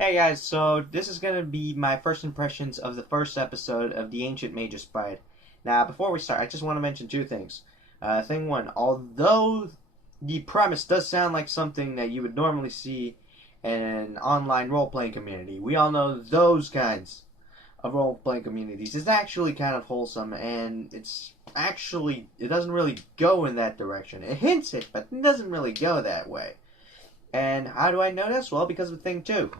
Hey guys, so this is gonna be my first impressions of the first episode of the Ancient Magus Bride. Now, before we start, I just want to mention two things. Thing one, although the premise does sound like something that you would normally see in an online role-playing community, we all know those kinds of role-playing communities is actually kind of wholesome, and it doesn't really go in that direction. It hints it, but it doesn't really go that way. And how do I know this? Well, because of thing two.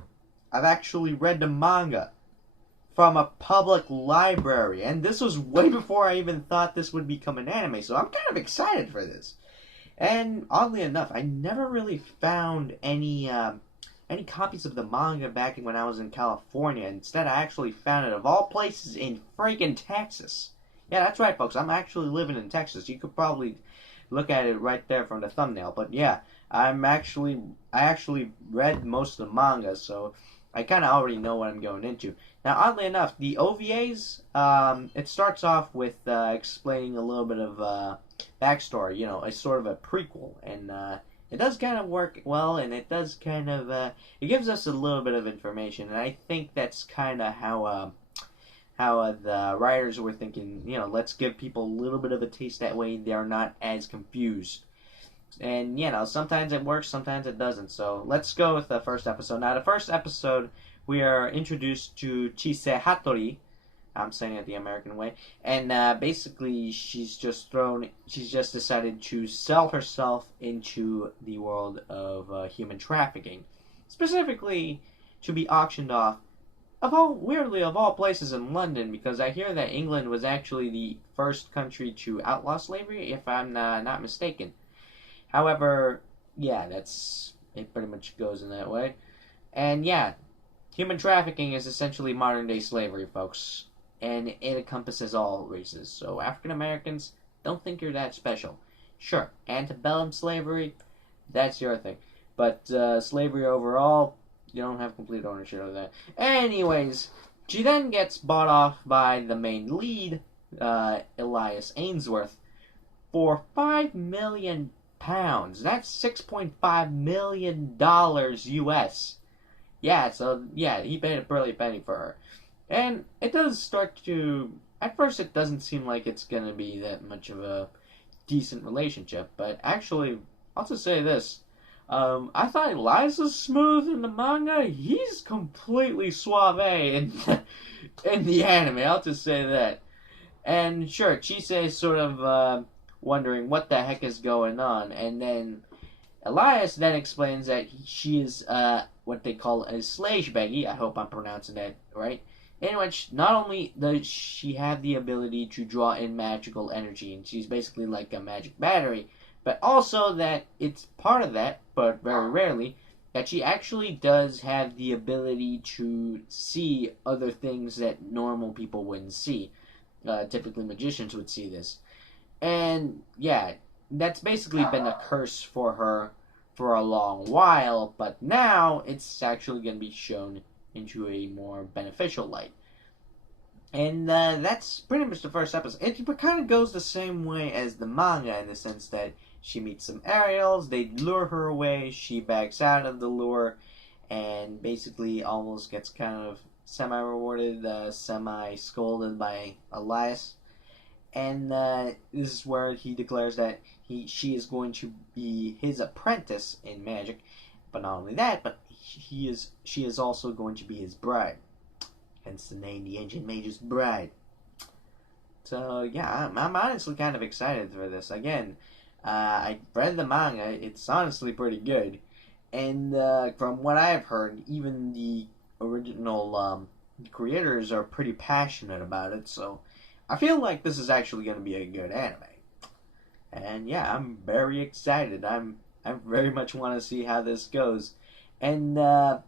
I've actually read the manga from a public library, and this was way before I even thought this would become an anime, so I'm kind of excited for this. And oddly enough, I never really found any copies of the manga back when I was in California. Instead, I actually found it, of all places, in friggin' Texas. Yeah, that's right, folks. I'm actually living in Texas. You could probably look at it right there from the thumbnail. But yeah, I actually read most of the manga, so I kind of already know what I'm going into. Now, oddly enough, the OVAs, it starts off with explaining a little bit of backstory, a sort of a prequel, and it does kind of work well, and it does kind of, it gives us a little bit of information, and I think that's kind of how the writers were thinking, let's give people a little bit of a taste, that way they're not as confused. And, sometimes it works, sometimes it doesn't. So let's go with the first episode. Now, the first episode, we are introduced to Chise Hattori. I'm saying it the American way. And basically, she's just decided to sell herself into the world of human trafficking. Specifically, to be auctioned off, of all places, in London, because I hear that England was actually the first country to outlaw slavery, if I'm not mistaken. However, yeah, it pretty much goes in that way. And yeah, human trafficking is essentially modern day slavery, folks. And it encompasses all races. So African Americans, don't think you're that special. Sure, antebellum slavery, that's your thing. But slavery overall, you don't have complete ownership of that. Anyways, she then gets bought off by the main lead, Elias Ainsworth, for £5 million. That's $6.5 million US. Yeah, so yeah, he paid a pretty penny for her. And it does start to, at first it doesn't seem like it's gonna be that much of a decent relationship, but actually, I'll just say this. I thought Elias was smooth in the manga. He's completely suave in the anime. I'll just say that. And sure, Chise is sort of wondering what the heck is going on, and then Elias then explains that she is what they call a slave beggy. I hope I'm pronouncing that right. In which not only does she have the ability to draw in magical energy, and she's basically like a magic battery, but also that it's part of that, but very rarely, that she actually does have the ability to see other things that normal people wouldn't see. Typically magicians would see this. And yeah, that's basically been a curse for her for a long while, but now it's actually going to be shown into a more beneficial light. And that's pretty much the first episode. It kind of goes the same way as the manga, in the sense that she meets some Ariels, they lure her away, she backs out of the lure, and basically almost gets kind of semi-rewarded, semi-scolded by Elias. And this is where he declares that she is going to be his apprentice in magic, but not only that, but she is also going to be his bride. Hence the name, the Ancient Magus Bride. So yeah, I'm honestly kind of excited for this. Again, I read the manga; it's honestly pretty good, and from what I've heard, even the original creators are pretty passionate about it. So I feel like this is actually going to be a good anime. And yeah, I'm very excited. I very much want to see how this goes. And yeah,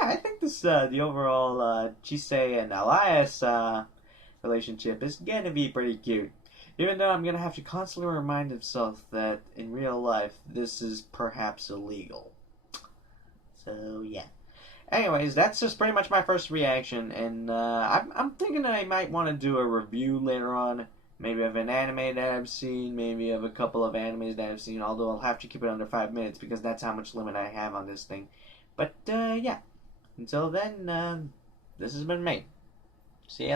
I think the overall Chise and Elias relationship is going to be pretty cute. Even though I'm going to have to constantly remind himself that in real life this is perhaps illegal. So yeah. Anyways, that's just pretty much my first reaction, and I'm thinking I might want to do a review later on, maybe of an anime that I've seen, maybe of a couple of animes that I've seen, although I'll have to keep it under 5 minutes because that's how much limit I have on this thing. But yeah, Until then, this has been me. See ya.